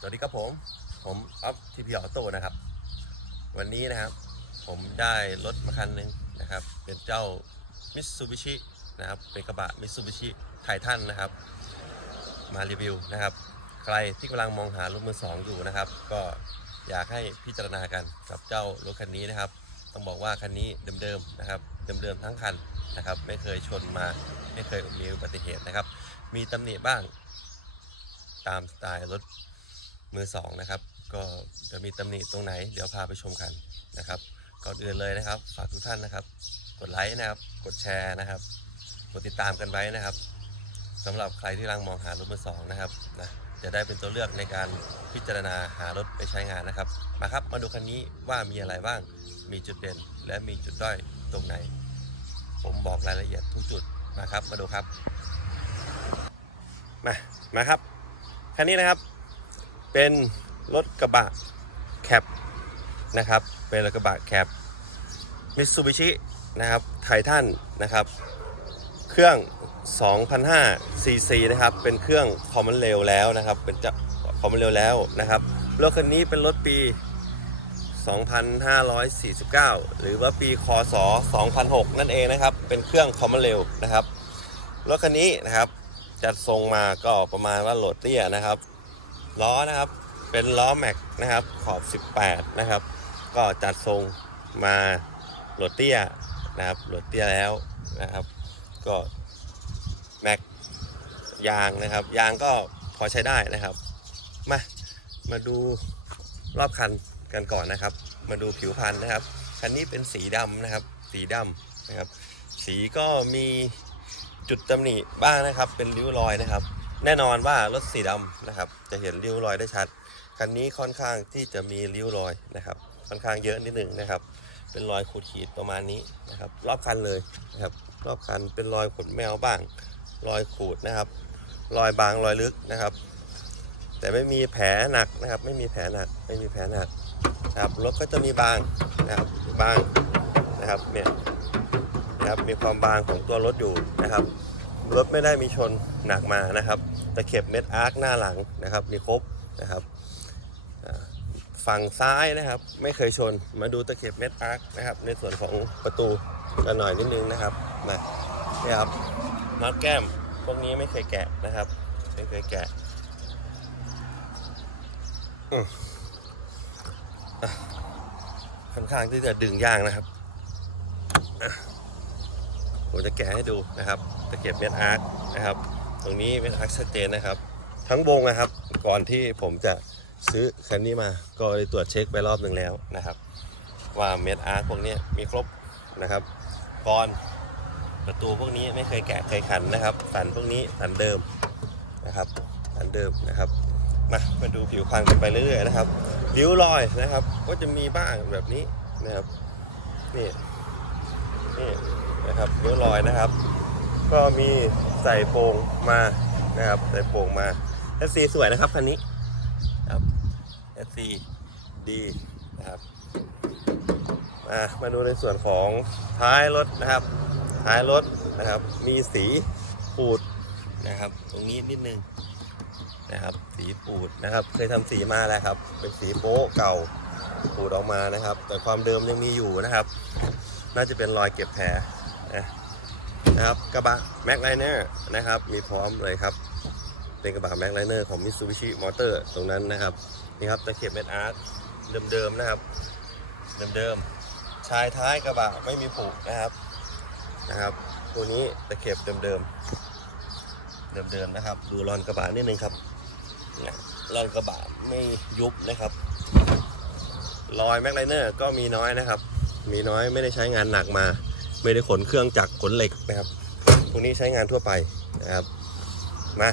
สวัสดีครับผม ผมออฟทีพีออโต้นะครับ วันนี้นะครับ ผมได้รถมาคันหนึ่งนะครับ เป็นเจ้ามิ t ซูบิชินะครับ เป็นกระบะมิ t ซูบิชิไททันนะครับ มารีวิวนะครับ ใครที่กำลังมองหารถมือสองอยู่นะครับ ก็อยากให้พิจารณากันกับเจ้ารถคันนี้นะครับ ต้องบอกว่าคันนี้เดิมๆนะครับ เดิมๆทั้งคันนะครับ ไม่เคยชนมา ไม่เคยมีอุบัติเหตุนะครับ มีตำหนิบ้างตามสไตล์รถ มือสองนะครับ ก็จะมีตำหนิตรงไหน เดี๋ยวพาไปชมกันนะครับ ก่อนอื่นเลยนะครับ ฝากทุกท่านนะครับ กดไลค์นะครับ กดแชร์นะครับ กดติดตามกันไว้นะครับสำหรับใครที่กำลังมองหารถมือสองนะครับนะจะได้เป็นตัวเลือกในการพิจารณาหารถไปใช้งานนะครับ มาครับมาดูคันนี้ว่ามีอะไรบ้าง มีจุดเด่น และมีจุดด้อยตรงไหน ผมบอกรายละเอียดทุกจุดมาครับ มาดูครับ มา มาครับ คันนี้นะครับ เป็นรถกระบะแคปนะครับ เป็นรถกระบะแคปมิตซูบิชินะครับไททันนะครับ เครื่อง2,500ซีซีนะครับ เป็นเครื่องคอมมอนเรลแล้วนะครับ เป็นจะคอมมอนเรลแล้วนะครับ รถคันนี้เป็นรถปี 2549 หรือว่าปีคศ2006 นั่นเองนะครับ เป็นเครื่องคอมมอนเรลนะครับ รถคันนี้นะครับ จัดทรงมาก็ประมาณว่าโหลดเตี้ยนะครับ ล้อนะครับ เป็นล้อแม็กนะครับ ขอบ 18 นะครับ ก็จัดทรงมาโหลดเตี้ยนะครับโหลดเตี้ยแล้วนะครับ ก็แม็กยางนะครับ ยางก็พอใช้ได้นะครับ มา มาดูรอบคันกันก่อนนะครับ มาดูผิวพันธุ์นะครับ คันนี้เป็นสีดำนะครับ สีดำนะครับ สีก็มีจุดตำหนิบ้างนะครับ เป็นริ้วรอยนะครับ แน่นอนว่ารถสีดำนะครับ จะเห็นริ้วรอยได้ชัด คันนี้ค่อนข้างที่จะมีริ้วรอยนะครับ ค่อนข้างเยอะนิดหนึ่งนะครับ เป็นรอยขูดขีดประมาณนี้นะครับ รอบคันเลยนะครับ รอบคันเป็นรอยขนแมวบ้าง รอยขูดนะครับ รอยบางรอยลึกนะครับ แต่ไม่มีแผลหนักนะครับ ไม่มีแผลหนัก ไม่มีแผลหนักนะครับรถก็จะมีบางนะครับบางนะครับเนี่ยนะครับมีความบางของตัวรถอยู่นะครับ รถไม่ได้มีชนหนักมานะครับตะเข็บเม็ดอาร์คหน้าหลังนะครับมีครบนะครับฝั่งซ้ายนะครับ ไม่เคยชนมาดูตะเข็บเม็ดอาร์คนะครับ ในส่วนของประตูกันหน่อยนิดนึงนะครับมานี่ครับมาร์กแก้มพวกนี้ไม่เคยแกะนะครับ ไม่เคยแกะค่อนข้างที่จะดึงยากนะครับ ผมจะแกะให้ดูนะครับตะเกียบเม็ดอาร์คนะครับ ตรงนี้เม็ดอาร์คชัดเจนนะครับ ทั้งวงนะครับ ก่อนที่ผมจะซื้อคันนี้มาก็ได้ตรวจเช็คไปรอบหนึ่งแล้วนะครับ ว่าเม็ดอาร์คพวกนี้มีครบนะครับก่อนประตูพวกนี้ไม่เคยแกะเคยขันนะครับสันพวกนี้สันเดิมนะครับสันเดิมนะครับมามาดูผิวพันกันไปเรื่อยๆนะครับริ้วรอยนะครับ ก็จะมีบ้างแบบนี้นะครับนี่นี่ นะครับริ้วรอยนะครับ ก็มีใส่โปร่งมานะครับใส่โปร่งมาเอสซีสวยนะครับคันนี้ครับเอสซีดีนะครับมามาดูในส่วนของท้ายรถนะครับ ท้ายรถนะครับ มีสีปูดนะครับ ตรงนี้นิดนึงนะครับ สีปูดนะครับ เคยทำสีมาแล้วครับ เป็นสีโป๊ะเก่าปูดออกมานะครับ แต่ความเดิมยังมีอยู่นะครับ น่าจะเป็นรอยเก็บแผล นะครับกระบะแม็กไลเนอร์นะครับ มีพร้อมเลยครับ เป็นกระบะแม็กไลเนอร์ของ Mitsubishi Motor ตรงนั้นนะครับนี่ครับตะเข็บเม็ดอาร์ตเดิมๆนะครับ เดิมๆชายท้ายกระบะไม่มีผุนะครับนะครับ ตัวนี้ตะเข็บเดิมๆเดิมๆนะครับ ดูรอนกระบะนิดนึงครับรอนกระบะไม่ยุบนะครับรอยแม็กไลเนอร์ก็มีน้อยนะครับ มีน้อยไม่ได้ใช้งานหนักมา ไม่ได้ขนเครื่องจักรขนเหล็กนะครับพวกนี้ใช้งานทั่วไปนะครับมา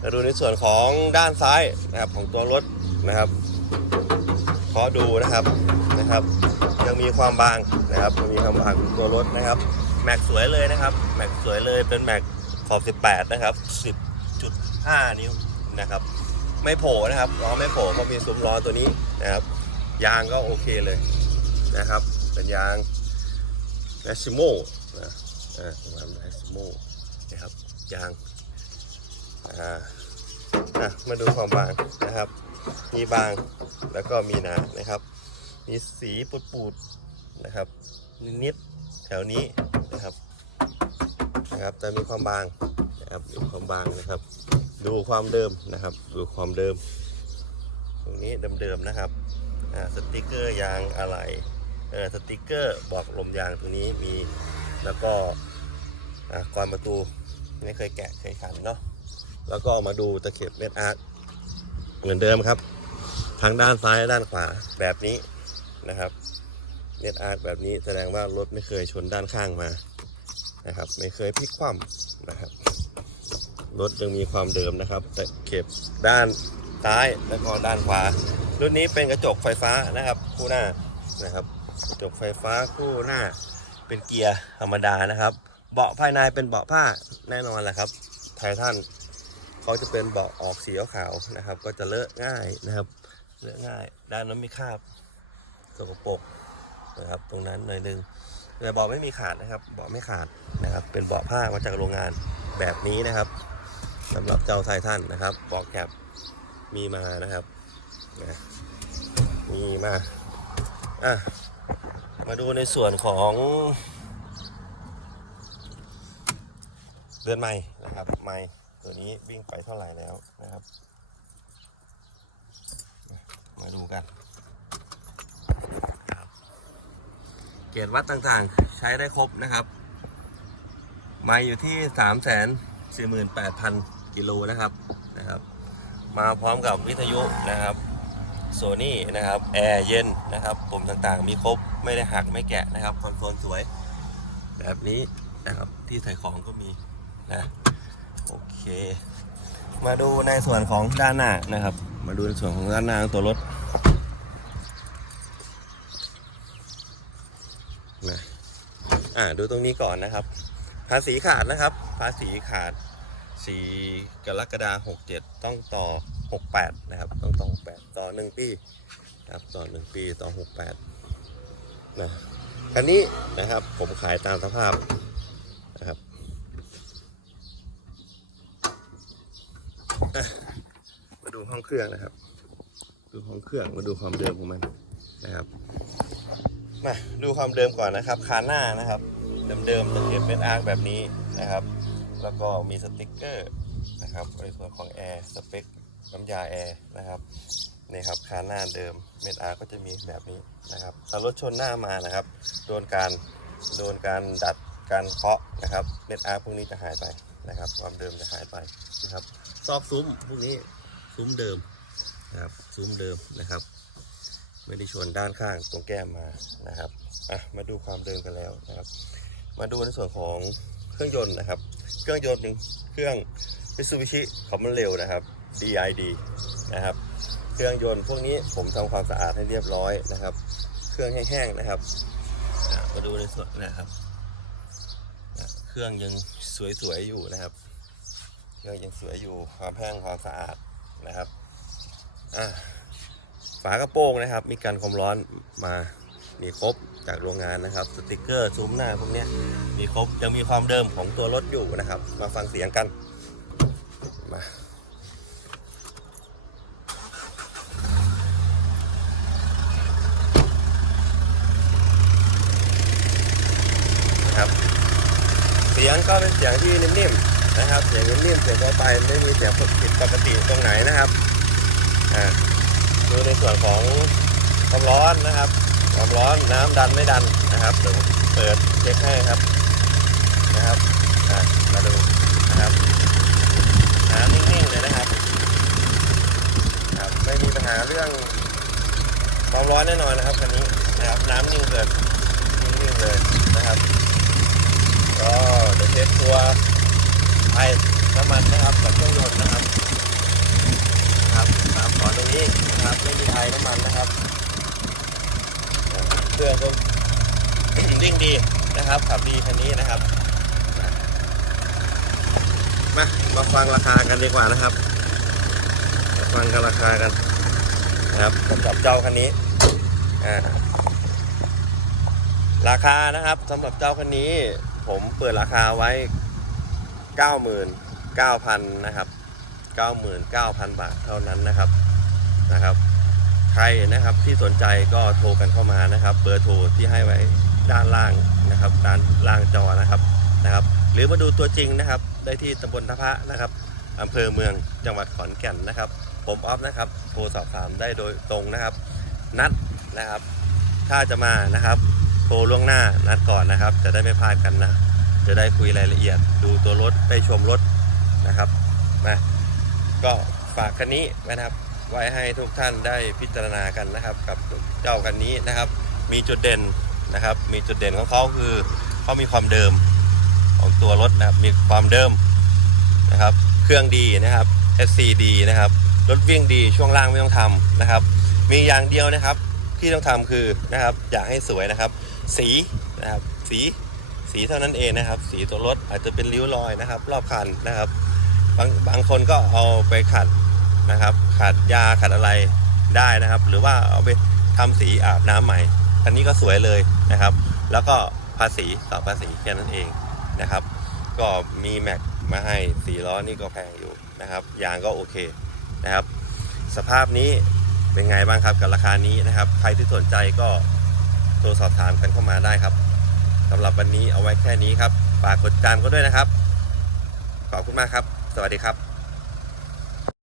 มาดูในส่วนของด้านซ้ายนะครับของตัวรถนะครับขอดูนะครับนะครับ ยังมีความบางนะครับยังมีความบางของตัวรถนะครับแม็กสวยเลยนะครับแม็กสวยเลยเป็นแม็กขอบ18 นะครับ 10.5 นิ้วนะครับ ไม่โผล่นะครับล้อไม่โผล่ก็มีซุ้มล้อตัวนี้นะครับ ยางก็โอเคเลยนะครับ เป็นยาง m a s s i m o นะอ่าประมาณ m a s s i m o นะครับยางอ่ามาดูความบางนะครับ มีบางแล้วก็มีหนานะครับ มีสีปูดๆนะครับ นิดๆแถวนี้นะครับนะครับแต่มีความบางนะครับมีความบางนะครับ ดูความเดิมนะครับ ดูความเดิม ตรงนี้เดิมๆนะครับอ่าสติกเกอร์ยางอะไรเออ สติกเกอร์บอกลมยางตรงนี้มีแล้วก็กรอนประตูไม่เคยแกะเคยขันเนาะแล้วก็มาดูตะเข็บเม็ดอาร์ตเหมือนเดิมครับ ทั้งด้านซ้ายและด้านขวาแบบนี้นะครับเม็ดอาร์ตแบบนี้แสดงว่ารถไม่เคยชนด้านข้างมานะครับ ไม่เคยพลิกคว่ำนะครับรถยังมีความเดิมนะครับต่เข็บด้านซ้ายและก็ด้านขวารุ่นนี้เป็นกระจกไฟฟ้านะครับคู่หน้านะครับ กระจกไฟฟ้าคู่หน้าเป็นเกียร์ธรรมดานะครับ เบาะภายในเป็นเบาะผ้าแน่นอนแหละครับ ไททันเขาจะเป็นเบาะออกสีขาวนะครับ ก็จะเลอะง่ายนะครับ เลอะง่าย ด้านนั้นม่คราบสกปรกนะครับ ตรงนั้นหน่อยหนึงแต่เบาะไม่มีขาดนะครับ เบาะไม่ขาดนะครับ เป็นเบาะผ้ามาจากโรงงานแบบนี้นะครับสำหรับเจ้าไททันนะครับปอกแกบมีมานะครับนะมีมาอะ มาดูในส่วนของเรือนไม้นะครับ ไม้ตัวนี้วิ่งไปเท่าไหร่แล้วนะครับ มาดูกันเกณฑ์วัดต่างๆ ใช้ได้ครบนะครับ ไม้อยู่ที่ 3 4 8 0 0 0 กิโลนะครับนะครับ มาพร้อมกับวิทยุนะครับ โซนี่นะครับแอร์เย็นนะครับปุ่มต่างๆ มีครบไม่ได้หักไม่แกะนะครับคอนโซลสวย แบบนี้นะครับที่ใส่ของก็มีนะโอเค มาดูในส่วนของด้านหน้านะครับ มาดูในส่วนของด้านหน้าของตัวรถนะอ่าดูตรงนี้ก่อนนะครับ ภาษีขาดนะครับ ภาษีขาด 4กรกฎาคม67ต้องต่อ68นะครับ ต้องต่อ68ต่อ1ปีนะครับต่อ1ปีต่อ68นะคันนี้นะครับผมขายตามสภาพนะครับมาดูห้องเครื่องนะครับ ดูห้องเครื่องมาดูความเดิมของมันนะครับมาดูความเดิมก่อนนะครับคานหน้านะครับ เดิมๆตะเข็บเป็นอาร์แบบนี้นะครับ แล้วก็มีสติกเกอร์นะครับในส่วนของแอร์สเปคน้ำยาแอร์นะครับนี่ครับคานหน้าเดิมเม็ดอาร์ก็จะมีแบบนี้นะครับถ้ารถชนหน้ามานะครับ โดนการโดนการดัดการเคาะนะครับเม็ดอาร์พวกนี้จะหายไปนะครับ ความเดิมจะหายไปนะครับซอกซุ้มพวกนี้ซุ้มเดิมนะครับซุ้มเดิมนะครับ ไม่ได้ชนด้านข้างตรงแก้มมานะครับอะมาดูความเดิมกันแล้วนะครับ มาดูในส่วนของเครื่องยนต์นะครับ เครื่องยนต์หนึ่งเครื่อง Mitsubishi เขามันเร็วนะครับ DID นะครับ เครื่องยนต์พวกนี้ผมทำความสะอาดให้เรียบร้อยนะครับ เครื่องแห้งๆนะครับมาดูในส่วนนะครับ เครื่องยังสวยๆอยู่นะครับเครื่องยังสวยอยู่ความแห้งความสะอาดนะครับฝากระโปรงนะครับ มีการความร้อนมามีครบ จากโรงงานนะครับสติกเกอร์ซุ้มหน้าพวกนี้มีครบยังมีความเดิมของตัวรถอยู่นะครับ มาฟังเสียงกันมาครับ เสียงก็เป็นเสียงที่นิ่มๆนะครับ เสียงนิ่มๆเสียงทั่วไปไม่มีเสียงผิดปกติตรงไหนนะครับอ่าดูในส่วนของความร้อนนะครับ ความร้อนน้ำดันไม่ดันนะครับเดี๋ยวเปิดเช็คให้ครับนะครับมาดูนะครับน้ำนิ่งๆเลยนะครับครับ ไม่มีปัญหาเรื่องความร้อนแน่นอนนะครับคันนี้นะครับน้ำนิ่งเกิดนิ่งๆเลยนะครับก็จะเทสตัวไอน้ำมันนะครับกับเครื่องยนต์นะครับนะครับตามขอนตรงนี้นะครับไม่มีไอน้ำมันนะครับ เครื่องก็วิ่งดีนะครับ ขับดีคันนี้นะครับ มามาฟังราคากันดีกว่านะครับมาฟังกันราคากันนะครับสำหรับเจ้าคันนี้อ่าราคานะครับสำหรับเจ้าคันนี้ ผมเปิดราคาไว้ 99,000นะครับ 99,000 บาทเท่านั้นนะครับนะครับ ใครนะครับที่สนใจก็โทรกันเข้ามานะครับ เบอร์โทรที่ให้ไว้ด้านล่างนะครับ ด้านล่างจอนะครับนะครับ หรือมาดูตัวจริงนะครับ ได้ที่ตำบลทพะนะครับอำเภอเมืองจังหวัดขอนแก่นนะครับ ผมออฟนะครับโทรสอบถามได้โดยตรงนะครับ นัดนะครับ ถ้าจะมานะครับ โทรล่วงหน้านัดก่อนนะครับ จะได้ไม่พลาดกันนะ จะได้คุยรายละเอียด ดูตัวรถได้ชมรถนะครับมาก็ฝากคันนี้นะครับ ไว้ให้ทุกท่านได้พิจารณากันนะครับ กับเจ้าคันนี้นะครับ มีจุดเด่นนะครับ มีจุดเด่นของเขาคือเขามีความเดิมของตัวรถนะครับมีความเดิมนะครับ เครื่องดีนะครับ SCD นะครับรถวิ่งดีช่วงล่างไม่ต้องทำนะครับ มีอย่างเดียวนะครับที่ต้องทำคือนะครับอยากให้สวยนะครับ สีนะครับสีสีเท่านั้นเองนะครับ สีตัวรถอาจจะเป็นริ้วรอยนะครับ รอบคันนะครับ บางบางคนก็เอาไปขัด นะครับขัดยาขัดอะไรได้นะครับ หรือว่าเอาไปทำสีอาบน้ำใหม่คันนี้ก็สวยเลยนะครับ แล้วก็ภาษีต่อภาษีแค่นั้นเองนะครับ ก็มีแม็กมาให้สีล้อนี่ก็แพงอยู่นะครับยางก็โอเคนะครับ สภาพนี้เป็นไงบ้างครับกับราคานี้นะครับ ใครที่สนใจก็โทรสอบถามกันเข้ามาได้ครับสำหรับวันนี้เอาไว้แค่นี้ครับฝากกดติดตามก็ด้วยนะครับ ขอบคุณมากครับ สวัสดีครับ